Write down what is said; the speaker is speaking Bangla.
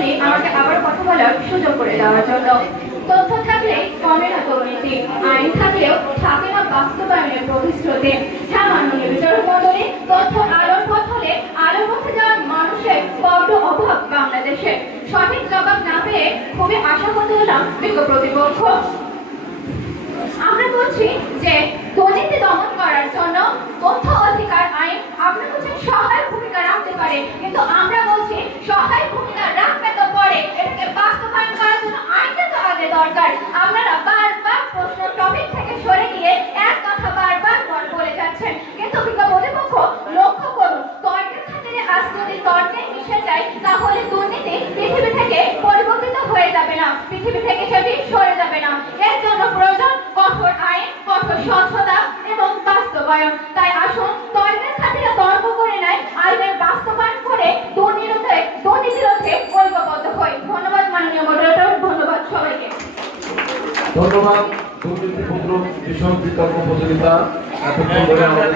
মহোদয়কে আমাকে আবার কথা বলার সুযোগ করে দেওয়ার জন্য। তথ্য থাকলে কমে না দুর্নীতি, আইন থাকলেও থাকে না বাস্তবায়নের প্রতিশ্রুতি। হ্যাঁ মাননীয় বিচারক মণ্ডলী, তথ্য আলোর পথ হলে আলোর পথে যাওয়ার মানুষের বড্ড অভাব বাংলাদেশে। সঠিক জবাব না পেয়ে খুবই আশাহত হলাম বিজ্ঞ প্রতিপক্ষ। আমরা বলছি যে দুর্নীতি দমন করার জন্য তথ্য অধিকার আইন আপনার কাছে সহায়ক ভূমিকা রাখতে পারে, কিন্তু আমরা বলছি সহায়ক ভূমিকা রাখবে তো পরে, এটাকে বাস্তবায়ন করার জন্য আইনটা তো আগে দরকার। আপনারা বারবার প্রশ্ন টপিক থেকে সরে গিয়ে এক কথা বারবার বলে যাচ্ছেন, কিন্তু বিজ্ঞ প্রতিপক্ষ লক্ষ্য করুন, তর্কের খাতিরে আজ যদি তর্কে মিশে যায় তাহলে দুর্নীতি পৃথিবী থেকে পরিবর্তিত হয়ে যাবে না, পৃথিবী থেকে সেটি সরে যাবে না। এর জন্য প্রয়োজন কঠোর আইন, কঠোর স্বচ্ছতা এবং বাস্তবায়ন। তাই আসুন তর্কের খাতিরে তর্ক করে নেয়, আইনের বাস্তবায়ন করে দুর্নীতি রোধে ঐক্যবদ্ধ হই। ধন্যবাদ মাননীয় মডারেটর, ধন্যবাদ সবাইকে। ধন্যবাদ। দুর্নীতি প্রতিরোধ বিষয়ক বিতর্ক প্রতিযোগিতা এতক্ষণ ধরে আমাদের